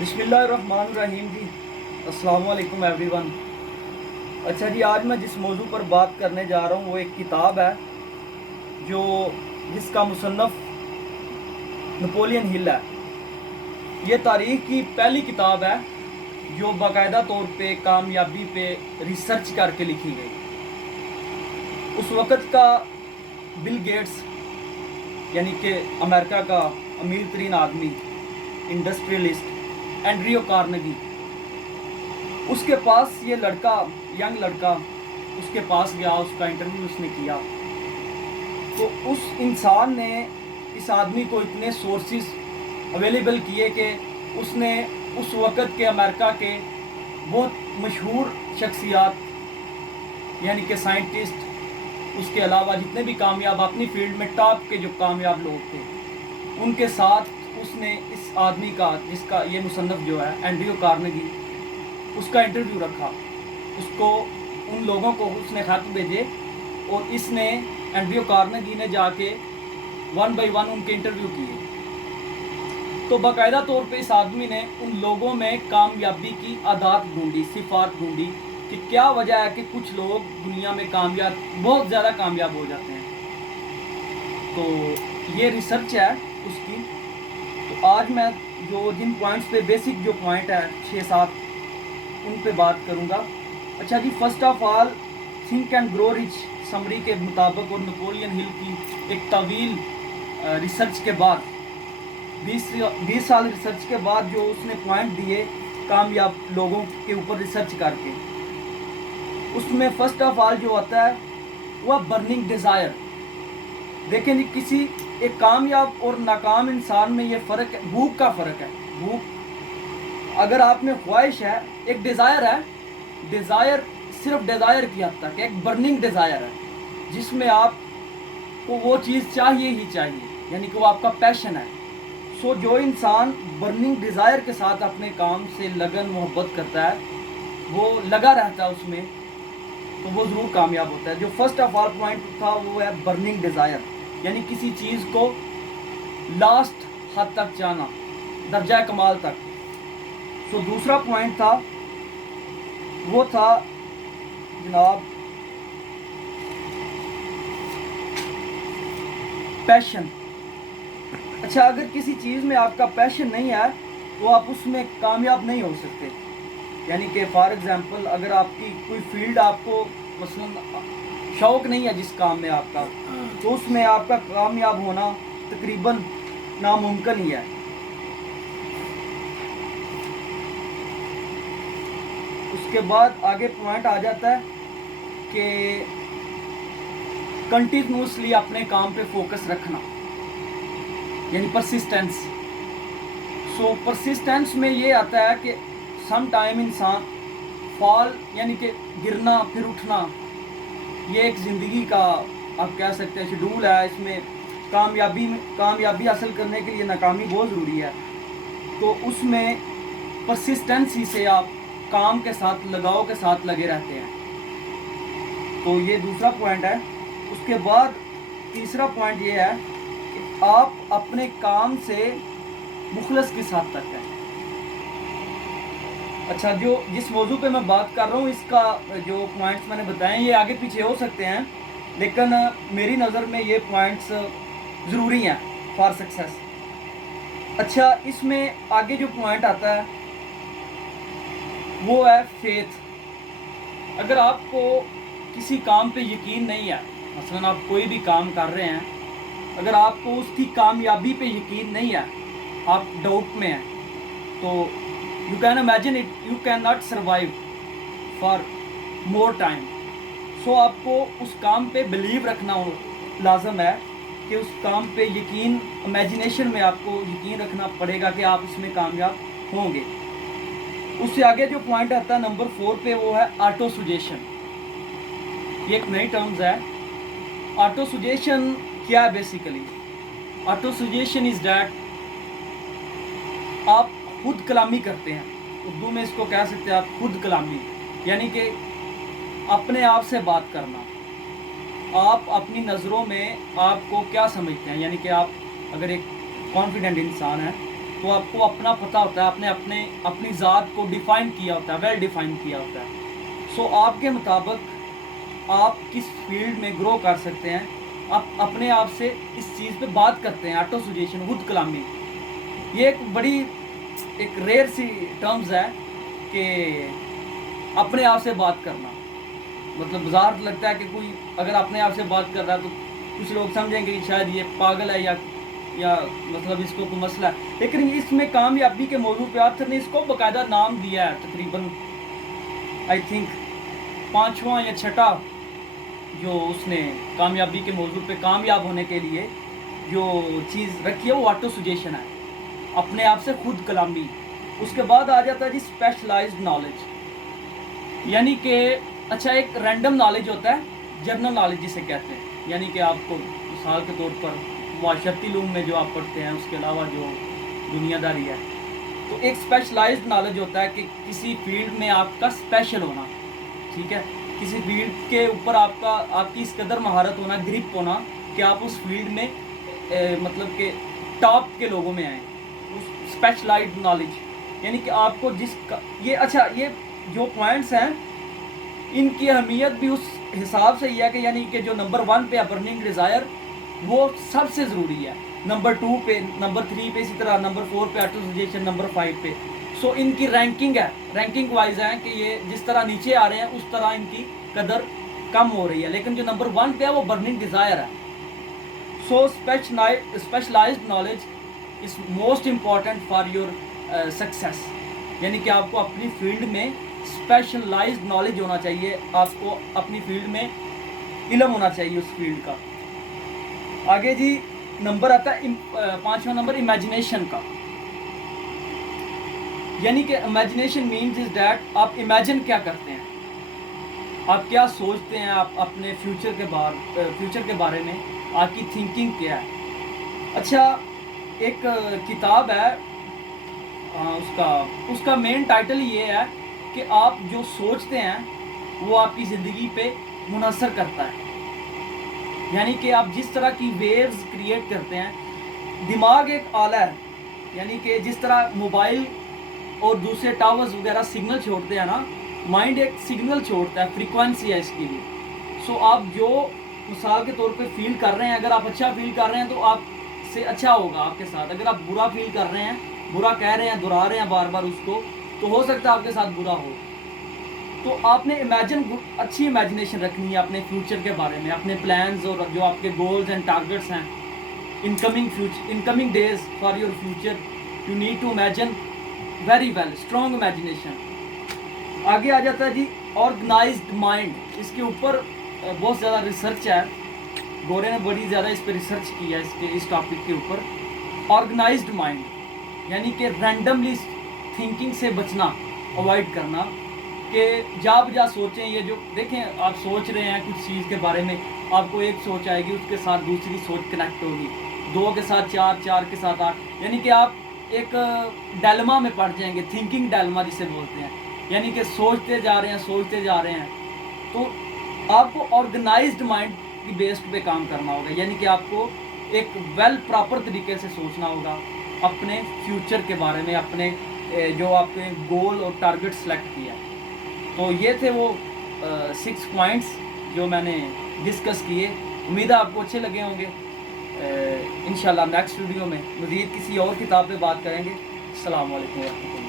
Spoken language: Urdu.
بسم اللہ الرحمن الرحیم جی، السلام علیکم ایوری ون۔ اچھا جی، آج میں جس موضوع پر بات کرنے جا رہا ہوں وہ ایک کتاب ہے جو جس کا مصنف نپولین ہل ہے۔ یہ تاریخ کی پہلی کتاب ہے جو باقاعدہ طور پہ کامیابی پہ ریسرچ کر کے لکھی گئی۔ اس وقت کا بل گیٹس یعنی کہ امریکہ کا امیر ترین آدمی، انڈسٹریلسٹ اینڈریو کارنگی، اس کے پاس یہ لڑکا، ینگ لڑکا اس کے پاس گیا، اس کا انٹرویو اس نے کیا تو اس انسان نے اس آدمی کو اتنے سورسز اویلیبل کیے کہ اس نے اس وقت کے امریکہ کے بہت مشہور شخصیات یعنی کہ سائنٹسٹ، اس کے علاوہ جتنے بھی کامیاب اپنی فیلڈ میں ٹاپ کے جو کامیاب لوگ تھے ان کے ساتھ اس نے اس آدمی کا، جس کا یہ مصنف جو ہے اینڈریو کارنگی، اس کا انٹرویو رکھا۔ اس کو ان لوگوں کو اس نے خط بھیجے اور اس نے اینڈریو کارنگی نے جا کے 1 بائی 1 ان کے انٹرویو کیے۔ تو باقاعدہ طور پہ اس آدمی نے ان لوگوں میں کامیابی کی عادات ڈھونڈی، صفات ڈھونڈی کہ کیا وجہ ہے کہ کچھ لوگ دنیا میں کامیاب، بہت زیادہ کامیاب ہو جاتے ہیں۔ تو یہ ریسرچ ہے اس کی۔ تو آج میں جو جن پوائنٹس پہ بیسک جو پوائنٹ ہے 6-7 ان پہ بات کروں گا۔ اچھا جی، first of all think and grow rich summary کے مطابق اور نپولین ہل کی ایک طویل ریسرچ کے بعد، 20 سال ریسرچ کے بعد جو اس نے پوائنٹ دیے کامیاب لوگوں کے اوپر ریسرچ کر کے، اس میں فرسٹ آف آل جو آتا ہے وہ برننگ ڈیزائر۔ دیکھیں جی، کسی ایک کامیاب اور ناکام انسان میں یہ فرق ہے، بھوک کا فرق ہے۔ بھوک، اگر آپ میں خواہش ہے، ایک ڈیزائر ہے، ڈیزائر صرف ڈیزائر کی حد تک، ایک برننگ ڈیزائر ہے جس میں آپ کو وہ چیز چاہیے ہی چاہیے، یعنی کہ وہ آپ کا پیشن ہے۔ سو جو انسان برننگ ڈیزائر کے ساتھ اپنے کام سے لگن محبت کرتا ہے، وہ لگا رہتا ہے اس میں، تو وہ ضرور کامیاب ہوتا ہے۔ جو فرسٹ آف آل پوائنٹ تھا وہ ہے برننگ ڈیزائر، یعنی کسی چیز کو لاسٹ حد تک جانا، درجہ کمال تک۔ سو دوسرا پوائنٹ تھا وہ تھا جناب پیشن۔ اچھا، اگر کسی چیز میں آپ کا پیشن نہیں ہے تو آپ اس میں کامیاب نہیں ہو سکتے۔ یعنی کہ فار ایگزامپل، اگر آپ کی کوئی فیلڈ، آپ کو مثلا شوق نہیں ہے جس کام میں آپ کا، تو اس میں آپ کا کامیاب ہونا تقریباً ناممکن ہی ہے۔ اس کے بعد آگے پوائنٹ آ جاتا ہے کہ کنٹینیوسلی اپنے کام پہ فوکس رکھنا، یعنی پرسسٹنس۔ سو پرسسٹنس میں یہ آتا ہے کہ سم ٹائم انسان فال، یعنی کہ گرنا پھر اٹھنا، یہ ایک زندگی کا آپ کہہ سکتے ہیں شیڈول ہے۔ اس میں کامیابی حاصل کرنے کے لیے ناکامی بہت ضروری ہے۔ تو اس میں پرسسٹنسی سے آپ کام کے ساتھ، لگاؤ کے ساتھ لگے رہتے ہیں۔ تو یہ دوسرا پوائنٹ ہے۔ اس کے بعد تیسرا پوائنٹ یہ ہے کہ آپ اپنے کام سے مخلص کس حد تک ہے۔ اچھا، جس موضوع پہ میں بات کر رہا ہوں، اس کا جو پوائنٹس میں نے بتائے ہیں یہ آگے پیچھے ہو سکتے ہیں، لیکن میری نظر میں یہ پوائنٹس ضروری ہیں فار سکسیس۔ اچھا، اس میں آگے جو پوائنٹ آتا ہے وہ ہے فیتھ۔ اگر آپ کو کسی کام پہ یقین نہیں ہے، مثلا آپ کوئی بھی کام کر رہے ہیں، اگر آپ کو اس کی کامیابی پہ یقین نہیں ہے، آپ ڈاؤٹ میں ہیں، تو you can imagine it, you can not survive for more time. So آپ کو اس کام پہ بلیو رکھنا لازم ہے کہ اس کام پہ یقین، امیجنیشن میں آپ کو یقین رکھنا پڑے گا کہ آپ اس میں کامیاب ہوں گے۔ اس سے آگے جو پوائنٹ آتا ہے نمبر 4 پہ، وہ ہے آٹو سجیشن۔ یہ ایک نئی ٹرمز ہے۔ آٹو سجیشن کیا ہے basically? Auto suggestion is that آپ خود کلامی کرتے ہیں، اردو میں اس کو کہہ سکتے ہیں آپ خود کلامی، یعنی کہ اپنے آپ سے بات کرنا۔ آپ اپنی نظروں میں آپ کو کیا سمجھتے ہیں، یعنی کہ آپ اگر ایک کانفیڈنٹ انسان ہیں تو آپ کو اپنا پتہ ہوتا ہے، آپ نے اپنی ذات کو ڈیفائن کیا ہوتا ہے، ویل ڈیفائن کیا ہوتا ہے. سو آپ کے مطابق آپ کس فیلڈ میں گرو کر سکتے ہیں، آپ اپنے آپ سے اس چیز پہ بات کرتے ہیں. آٹو سجیشن، خود کلامی، یہ ایک بڑی ایک ریئر سی ٹرمز ہے کہ اپنے آپ سے بات کرنا. مطلب ظاہر لگتا ہے کہ کوئی اگر اپنے آپ سے بات کر رہا ہے تو کچھ لوگ سمجھیں گے کہ شاید یہ پاگل ہے یا مطلب اس کو کوئی مسئلہ ہے. لیکن اس میں کامیابی کے موضوع پہ آتھر نے اس کو باقاعدہ نام دیا ہے. تقریباً آئی تھنک 5واں یا 6واں جو اس نے کامیابی کے موضوع پہ کامیاب ہونے کے لیے جو چیز رکھی ہے وہ آٹو سجیشن ہے، اپنے آپ سے خود کلامی. اس کے بعد آ جاتا ہے جی اسپیشلائزڈ نالج، یعنی کہ اچھا ایک رینڈم نالج ہوتا ہے، جنرل نالج جسے کہتے ہیں، یعنی کہ آپ کو مثال کے طور پر معاشرتی علوم میں جو آپ پڑھتے ہیں اس کے علاوہ جو دنیا داری ہے. تو ایک اسپیشلائزڈ نالج ہوتا ہے کہ کسی فیلڈ میں آپ کا اسپیشل ہونا، ٹھیک ہے، کسی فیلڈ کے اوپر آپ کی اس قدر مہارت ہونا، گرپ ہونا کہ آپ اس فیلڈ میں مطلب کہ ٹاپ کے لوگوں میں آئیں. اسپیشلائزڈ نالج یعنی کہ آپ کو یہ جو پوائنٹس ہیں ان کی اہمیت بھی اس حساب سے ہی ہے کہ یعنی کہ جو نمبر 1 پہ ہے برننگ ڈیزائر، وہ سب سے ضروری ہے. نمبر 2 پہ، نمبر 3 پہ، اسی طرح نمبر 4 پہ آٹو سجیشن، نمبر 5 پہ. سو ان کی رینکنگ ہے، رینکنگ وائز ہے کہ یہ جس طرح نیچے آ رہے ہیں اس طرح ان کی قدر کم ہو رہی ہے. لیکن جو نمبر 1 پہ ہے وہ برننگ ڈیزائر ہے. So specialised knowledge is most important for your success, یعنی کہ آپ کو اپنی فیلڈ میں اسپیشلائزڈ نالج ہونا چاہیے، آپ کو اپنی فیلڈ میں علم ہونا چاہیے اس فیلڈ کا. آگے جی نمبر آتا ہے 5واں نمبر امیجنیشن کا، یعنی کہ امیجنیشن مینز از دیٹ آپ امیجن کیا کرتے ہیں، آپ کیا سوچتے ہیں، آپ اپنے فیوچر کے بارے میں آپ کی تھنکنگ کیا ہے. اچھا ایک کتاب ہے اس کا مین ٹائٹل یہ ہے کہ آپ جو سوچتے ہیں وہ آپ کی زندگی پہ منحصر کرتا ہے. یعنی کہ آپ جس طرح کی ویوز کریٹ کرتے ہیں، دماغ ایک آلہ ہے، یعنی کہ جس طرح موبائل اور دوسرے ٹاورز وغیرہ سگنل چھوڑتے ہیں نا، مائنڈ ایک سگنل چھوڑتا ہے، فریکوینسی ہے اس کے لیے. سو آپ جو مثال کے طور پہ فیل کر رہے ہیں، اگر آپ اچھا فیل کر رہے ہیں تو آپ سے اچھا ہوگا آپ کے ساتھ. اگر آپ برا فیل کر رہے ہیں، برا کہہ رہے ہیں، دہرا رہے ہیں بار بار اس کو، تو ہو سکتا ہے آپ کے ساتھ برا ہو. تو آپ نے اچھی امیجنیشن رکھنی ہے اپنے فیوچر کے بارے میں، اپنے پلانز اور جو آپ کے گولز اینڈ ٹارگیٹس ہیں incoming days for your future. You need to imagine very well, strong imagination. آگے آ جاتا ہے جی آرگنائزڈ مائنڈ. اس کے اوپر بہت زیادہ ریسرچ ہے، گورے نے بڑی زیادہ اس پہ ریسرچ کی ہے اس ٹاپک کے اوپر. آرگنائزڈ مائنڈ یعنی کہ رینڈملی تھنکنگ سے بچنا، اوائڈ کرنا کہ جا بجا سوچیں. یہ جو دیکھیں آپ سوچ رہے ہیں کچھ چیز کے بارے میں، آپ کو ایک سوچ آئے گی، اس کے ساتھ دوسری سوچ کنیکٹ ہوگی، 2 کے ساتھ 4، 4 کے ساتھ 8، یعنی کہ آپ ایک ڈیلما میں پڑ جائیں گے، تھنکنگ ڈیلما جسے بولتے ہیں. یعنی کہ سوچتے جا رہے ہیں. تو آپ کو آرگنائزڈ مائنڈ کی بیسڈ پہ کام کرنا ہوگا، یعنی کہ آپ کو ایک ویل پراپر طریقے سے سوچنا ہوگا اپنے فیوچر کے بارے میں، اپنے جو آپ نے گول اور ٹارگٹ سلیکٹ کیا. تو یہ تھے وہ 6 پوائنٹس جو میں نے ڈسکس کیے. امید ہے آپ کو اچھے لگے ہوں گے. انشاءاللہ نیکسٹ ویڈیو میں مزید کسی اور کتاب پہ بات کریں گے. السلام علیکم ورحمۃ اللہ.